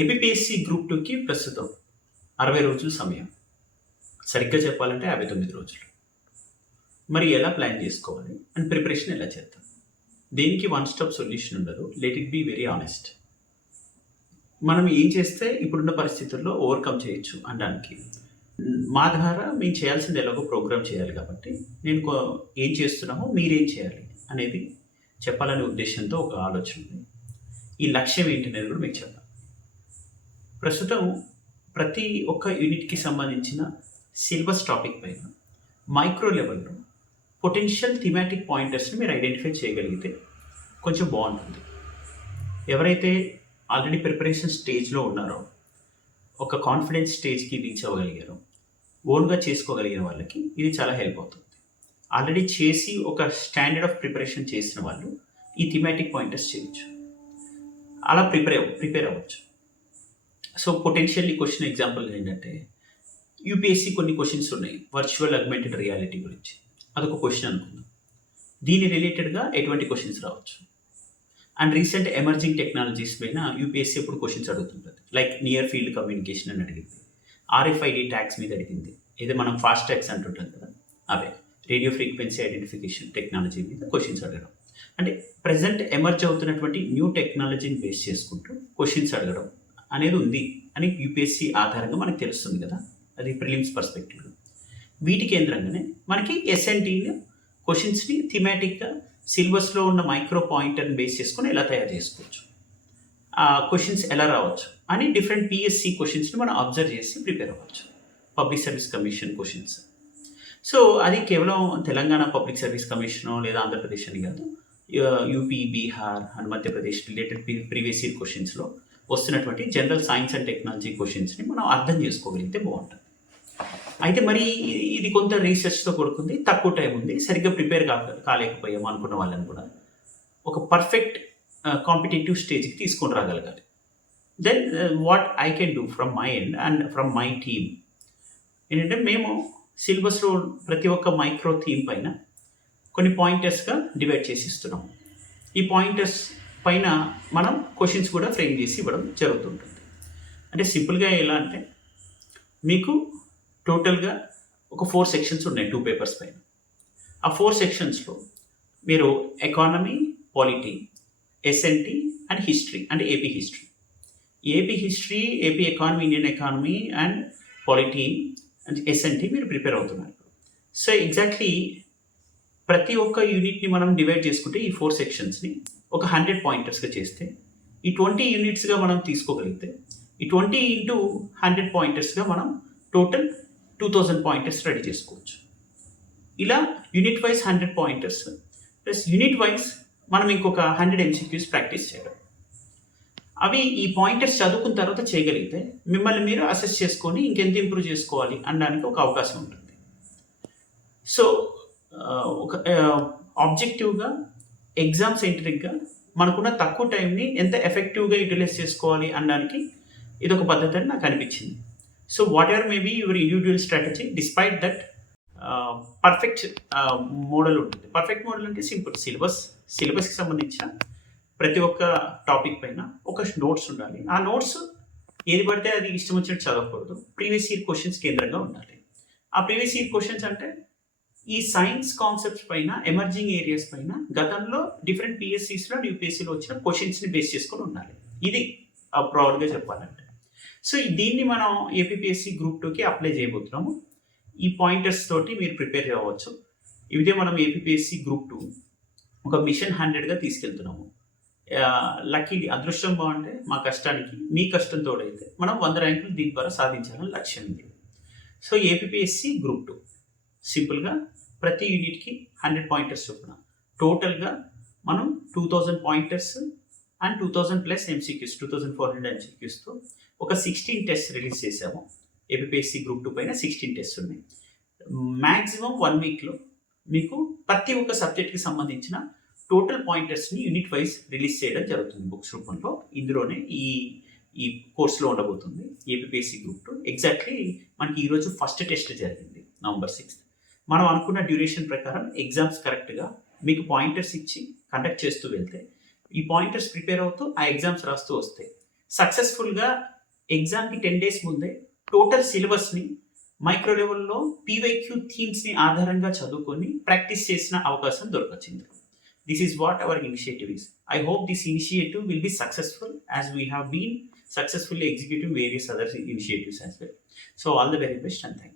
APPSC group 2కి ప్రస్తుతం 60 రోజులు సమయం. సరిగ్గా చెప్పాలంటే 59 రోజులు. మరి ఎలా ప్లాన్ చేసుకోవాలి అండ్ ప్రిపరేషన్ ఎలా చేద్దాం? దేనికి వన్ స్టాప్ సొల్యూషన్ ఉండదు. Let it be very honest. మనం ఏం చేస్తే ఇప్పుడున్న పరిస్థితుల్లో ఓవర్కమ్ చేయొచ్చు అనడానికి మా ద్వారా మేము చేయాల్సింది ఎలాగో ప్రోగ్రామ్ చేయాలి కాబట్టి నేను ఏం చేస్తున్నామో మీరేం చేయాలి అనేది చెప్పాలనే ఉద్దేశంతో ఒక ఆలోచన ఉంది. ఈ లక్ష్యం ఏంటి అనేది కూడా మీకు చెప్పాలి. ప్రస్తుతం ప్రతి ఒక్క యూనిట్కి సంబంధించిన సిలబస్ టాపిక్ పైన మైక్రో లెవెల్లో పొటెన్షియల్ థీమాటిక్ పాయింటర్స్ని మీరు ఐడెంటిఫై చేయగలిగితే కొంచెం బాగుంటుంది. ఎవరైతే ఆల్రెడీ ప్రిపరేషన్ స్టేజ్లో ఉన్నారో, ఒక కాన్ఫిడెన్స్ స్టేజ్కి రీచ్ అవ్వగలిగారో, ఓన్గా చేసుకోగలిగిన వాళ్ళకి ఇది చాలా హెల్ప్ అవుతుంది. ఆల్రెడీ చేసి ఒక స్టాండర్డ్ ఆఫ్ ప్రిపరేషన్ చేసిన వాళ్ళు ఈ థీమాటిక్ పాయింటర్స్ చేయొచ్చు. అలా ప్రిపేర్ అవ్వచ్చు. సో పొటెన్షియల్లీ క్వశ్చన్ ఎగ్జాంపుల్ ఏంటంటే, యూపీఎస్సీ కొన్ని క్వశ్చన్స్ ఉన్నాయి వర్చువల్ అగ్మెంటెడ్ రియాలిటీ గురించి. అదొక క్వశ్చన్ అనుకుందాం. దీని రిలేటెడ్గా ఎటువంటి క్వశ్చన్స్ రావచ్చు. అండ్ రీసెంట్ ఎమర్జింగ్ టెక్నాలజీస్ పైన యూపీఎస్సీ ఎప్పుడు క్వశ్చన్స్ అడుగుతుంటుంది. లైక్ నియర్ ఫీల్డ్ కమ్యూనికేషన్ అని అడిగింది, ఆర్ఎఫ్ఐడి ట్యాగ్స్ మీద అడిగింది, ఏదో మనం ఫాస్ట్ ట్యాగ్స్ అంటుంటాం కదా, అవే రేడియో ఫ్రీక్వెన్సీ ఐడెంటిఫికేషన్ టెక్నాలజీ మీద క్వశ్చన్స్ అడగడం. అంటే ప్రజెంట్ ఎమర్జ్ అవుతున్నటువంటి న్యూ టెక్నాలజీని బేస్ చేసుకుంటూ క్వశ్చన్స్ అడగడం అనేది ఉంది అని యూపీఎస్సీ ఆధారంగా మనకు తెలుస్తుంది కదా, అది ప్రిలిమ్స్ పర్స్పెక్టివ్గా. వీటి కేంద్రంగానే మనకి ఎస్ఎన్టీని క్వశ్చన్స్ని థీమాటిక్గా సిలబస్లో ఉన్న మైక్రో పాయింటర్ని బేస్ చేసుకొని ఎలా తయారు చేసుకోవచ్చు, ఆ క్వశ్చన్స్ ఎలా రావచ్చు అని డిఫరెంట్ పిఎస్సి క్వశ్చన్స్ని మనం అబ్జర్వ్ చేసి ప్రిపేర్ అవ్వచ్చు. Public service commission questions. So అది కేవలం తెలంగాణ పబ్లిక్ సర్వీస్ కమిషను లేదా ఆంధ్రప్రదేశ్ అని కాదు, UP, Bihar and Madhya Pradesh related previous year క్వశ్చన్స్లో వస్తున్నటువంటి జనరల్ సైన్స్ అండ్ టెక్నాలజీ క్వశ్చన్స్ని మనం అర్థం చేసుకోగలిగితే బాగుంటుంది. అయితే మరి ఇది కొంత రీసెర్చ్తో కూడుకుంది, తక్కువ టైం ఉంది, సరిగ్గా ప్రిపేర్ కాలేకపోయాము అనుకున్న వాళ్ళని కూడా ఒక పర్ఫెక్ట్ కాంపిటేటివ్ స్టేజ్కి తీసుకొని రాగలగాలి. Then what I can do from my end and from my team ఏంటంటే, మేము సిలబస్లో ప్రతి ఒక్క మైక్రో థీమ్ పైన కొన్ని పాయింటర్స్గా డివైడ్ చేసి ఇస్తున్నాం. ఈ పాయింటర్స్ పైన మనం క్వశ్చన్స్ కూడా ఫ్రేమ్ చేసి ఇవ్వడం జరుగుతుంటుంది. అంటే సింపుల్గా ఎలా అంటే, మీకు టోటల్గా ఒక 4 సెక్షన్స్ ఉన్నాయి 2 పేపర్స్ పైన. ఆ 4 సెక్షన్స్లో మీరు economy, polity, SNT and history, అంటే AP history, AP economy, Indian economy and polity and SNT మీరు ప్రిపేర్ అవుతున్నారు. సో ఎగ్జాక్ట్లీ ప్రతి ఒక్క యూనిట్ని మనం డివైడ్ చేసుకుంటే ఈ 4 సెక్షన్స్ని ఒక 100 పాయింటర్స్గా చేస్తే, ఈ 20 యూనిట్స్గా మనం తీసుకోగలిగితే, ఈ 20 ఇంటూ 100 పాయింటర్స్గా మనం టోటల్ 2000 పాయింటర్స్ రెడీ చేసుకోవచ్చు. ఇలా unit wise 100 pointers plus unit wise మనం ఇంకొక 100 ఎంసీక్యూస్ ప్రాక్టీస్ చేయడం. అవి ఈ పాయింటర్స్ చదువుకున్న తర్వాత చేయగలిగితే మిమ్మల్ని మీరు అసెస్ చేసుకొని ఇంకెంత ఇంప్రూవ్ చేసుకోవాలి అనడానికి ఒక అవకాశం ఉంటుంది. సో ఒక ఆబ్జెక్టివ్గా, ఎగ్జామ్ సెంట్రిక్గా మనకున్న తక్కువ టైంని ఎంత ఎఫెక్టివ్గా యూటిలైజ్ చేసుకోవాలి అనడానికి ఇది ఒక పద్ధతి అని నాకు అనిపించింది. So whatever may be your individual strategy, despite that perfect model ఉంటుంది. పర్ఫెక్ట్ మోడల్ అంటే సింపుల్, సిలబస్కి సంబంధించిన ప్రతి ఒక్క టాపిక్ పైన ఒక నోట్స్ ఉండాలి. ఆ నోట్స్ ఏది పడితే అది ఇష్టం వచ్చినట్టు చదవకూడదు. ప్రీవియస్ ఇయర్ క్వశ్చన్స్ కేంద్రంగా ఉండాలి. ఆ ప్రీవియస్ ఇయర్ క్వశ్చన్స్ అంటే ఈ సైన్స్ కాన్సెప్ట్స్ పైన, ఎమర్జింగ్ ఏరియాస్ పైన గతంలో డిఫరెంట్ పిఎస్సీస్లో, యూపీఎస్సీలో వచ్చిన క్వశ్చన్స్ని బేస్ చేసుకొని ఉండాలి. ఇది ప్రాబ్గా చెప్పాలంటే. సో దీన్ని మనం ఏపీపీఎస్సీ గ్రూప్ 2కి అప్లై చేయబోతున్నాము. ఈ పాయింటర్స్ తోటి మీరు ప్రిపేర్ అవ్వచ్చు. ఇదే మనం ఏపీపీఎస్సీ గ్రూప్ 2 ఒక మిషన్ 100గా తీసుకెళ్తున్నాము. లక్కీ అదృష్టం బాగుంటే మా కష్టానికి, మీ కష్టంతో అయితే మనం 100 ర్యాంకులు దీని ద్వారా సాధించాలని లక్ష్యం ఉంది. సో ఏపీపీఎస్సీ గ్రూప్ 2 సింపుల్గా ప్రతి యూనిట్కి 100 పాయింటర్స్ చొప్పున టోటల్గా మనం 2000 పాయింటర్స్ అండ్ 2000 ప్లస్ ఎంసీక్యూస్, 2400 ఎంసీక్యూస్తో ఒక 16 టెస్ట్ రిలీజ్ చేసాము. ఏపీపీఎస్సీ గ్రూప్ 2 పైన 16 టెస్ట్ ఉన్నాయి. మ్యాక్సిమం 1 వీక్లో మీకు ప్రతి ఒక్క సబ్జెక్ట్కి సంబంధించిన టోటల్ పాయింటర్స్ని యూనిట్ వైజ్ రిలీజ్ చేయడం జరుగుతుంది బుక్స్ రూపంలో. ఇందులోనే ఈ కోర్సులో ఉండబోతుంది ఏపీపీఎస్సీ గ్రూప్ 2. ఎగ్జాక్ట్లీ మనకి ఈరోజు ఫస్ట్ టెస్ట్ జరిగింది November 6th. మనం అనుకున్న డ్యూరేషన్ ప్రకారం ఎగ్జామ్స్ కరెక్ట్గా మీకు పాయింటర్స్ ఇచ్చి కండక్ట్ చేస్తూ వెళ్తే, ఈ పాయింటర్స్ ప్రిపేర్ అవుతూ ఆ ఎగ్జామ్స్ రాస్తూ వస్తాయి. సక్సెస్ఫుల్గా ఎగ్జామ్కి 10 days ముందే టోటల్ సిలబస్ని మైక్రో లెవెల్లో పీవైక్యూ థీమ్స్ని ఆధారంగా చదువుకొని ప్రాక్టీస్ చేసిన అవకాశం దొరకొచ్చింది. This is what our initiative is. I hope this initiative will be successful as we have been successfully executing various other initiatives as well. So all the very best and thank you.